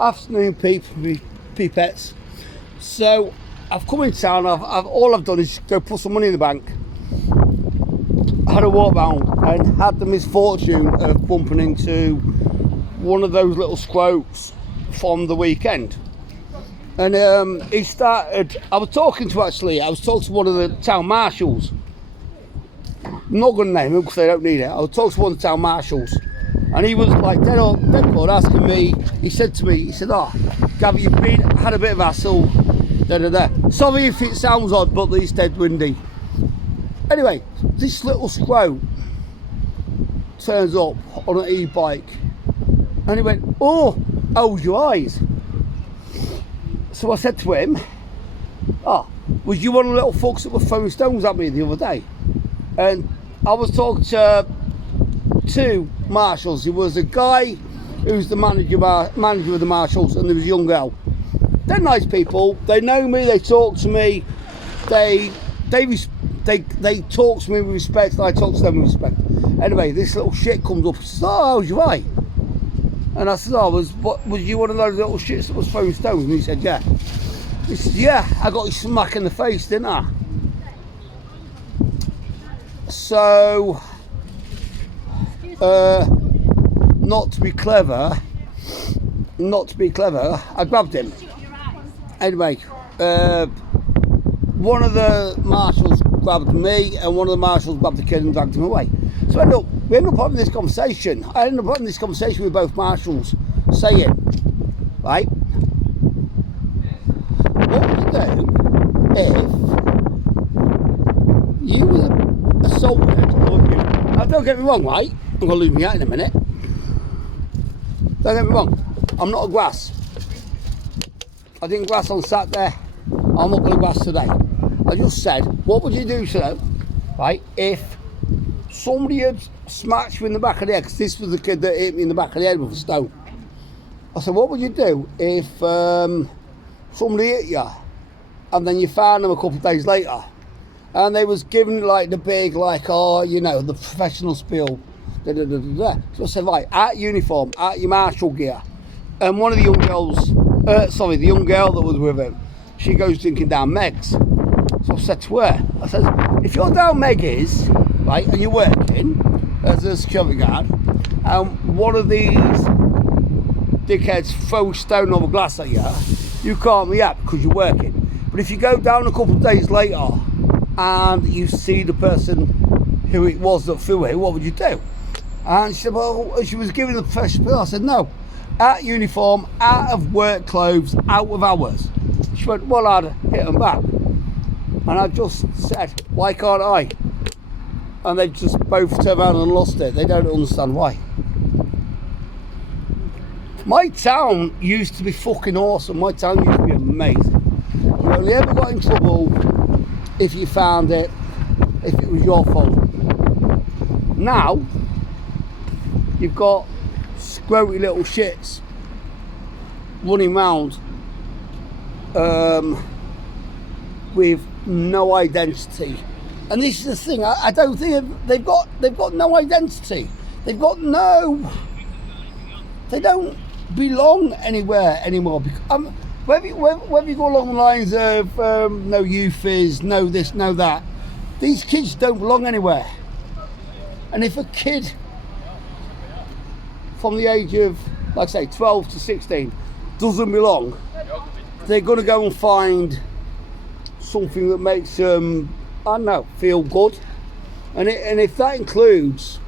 Afternoon, peepettes. So I've come in town. All I've done is go put some money in the bank. I had a walk round and had the misfortune of bumping into one of those little squotes from the weekend. And he started. I was talking to one of the town marshals. I'm not going to name him because they don't need it. I was talking to one of the town marshals. And he was like dead good asking me. He said to me, "Oh, Gavin, you've had a bit of hassle. Sorry if it sounds odd, but it's dead windy." Anyway, this little squote turns up on an e-bike, and he went, "Oh, how's your eyes?" So I said to him, "Oh, was you one of the little fucks that were throwing stones at me the other day?" And I was talking to two marshals. There was a guy who's the manager of the marshals, and there was a young girl. They're nice people. They know me. They talk to me. They talk to me with respect, and I talk to them with respect. Anyway, this little shit comes up and says, "Oh, how's your eye?" And I said, "Oh, was you one of those little shits that was throwing stones?" And he said, "Yeah." He said, "Yeah, I got you smack in the face, didn't I?" So, not to be clever, I grabbed him. Anyway, one of the marshals grabbed me, and one of the marshals grabbed the kid and dragged him away. So we ended up having this conversation. I ended up having this conversation with both marshals, saying, right, what would you do if you were assaulted or abused? Now, don't get me wrong, right? I'm going to lose me out in a minute. Don't get me wrong. I'm not a grass. I didn't grass on Saturday. I'm not going to grass today. I just said, what would you do to them, right, if somebody had smacked you in the back of the head? Because this was the kid that hit me in the back of the head with a stone. I said, what would you do if somebody hit you and then you found them a couple of days later and they was giving like the big, like, oh, you know, the professional spiel. So I said, right, out uniform, out your marshal gear. And one of the young girls, the young girl that was with him, she goes drinking down Meg's. So I said to her, I said, if you're down Meg's, right, and you're working as a security guard, and one of these dickheads throws stone over glass at you, you can't react because you're working. But if you go down a couple of days later and you see the person who it was that threw it, what would you do? And she said, well, she was giving the professional bill. I said, no, out uniform, out of work clothes, out of hours. She went, well, I'd hit them back. And I just said, why can't I? And they've just both turned around and lost it. They don't understand why. My town used to be fucking awesome. My town used to be amazing. You only ever got in trouble if you found it, if it was your fault. Now, you've got scroty little shits running round with no identity. And this is the thing, I don't think they've got no identity. They don't belong anywhere anymore. Whether you go along the lines of no youth is, no this, no that, these kids don't belong anywhere. And if a kid from the age of, like I say, 12 to 16 doesn't belong, they're going to go and find something that makes them, I don't know, feel good. And if that includes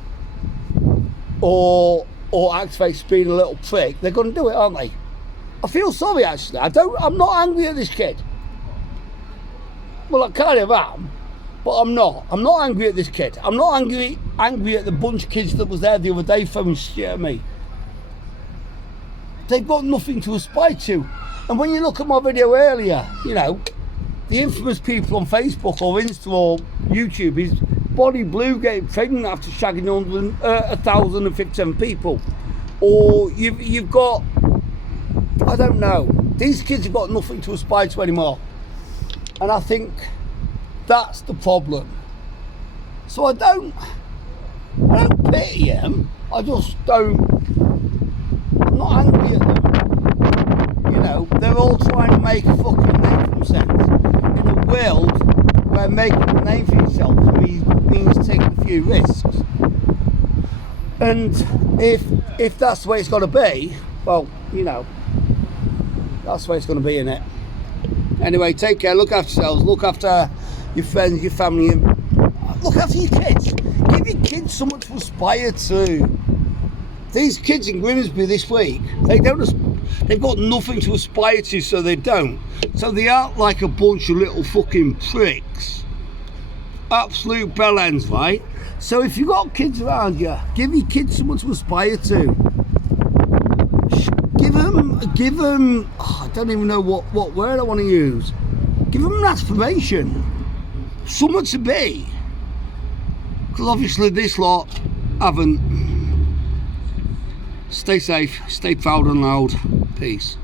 or activates being a little prick, they're going to do it, aren't they? I feel sorry, actually. I'm not angry at this kid. Well, I kind of am, but I'm not. I'm not angry at this kid. I'm not angry at the bunch of kids that was there the other day throwing shit at me. They've got nothing to aspire to. And when you look at my video earlier, you know, the infamous people on Facebook or Insta or YouTube is Body Blue getting pregnant after shagging 1,057 people. Or you've got, I don't know, these kids have got nothing to aspire to anymore. And I think that's the problem. So I don't pity them. I just don't, I'm not angry at them. make a fucking name for themselves in a world where making a name for yourself means taking a few risks. And if that's the way it's got to be, well, you know, that's the way it's going to be, innit? Anyway, take care, look after yourselves, look after your friends, your family, and look after your kids. Give your kids something to aspire to. These kids in Grimsby this week, they've got nothing to aspire to, so they don't. So they act like a bunch of little fucking pricks. Absolute bellends, right? So if you've got kids around you, give your kids someone to aspire to. Give them, I don't even know what word I want to use. Give them an aspiration. Someone to be. Because obviously this lot haven't. Stay safe, stay proud and loud. Peace.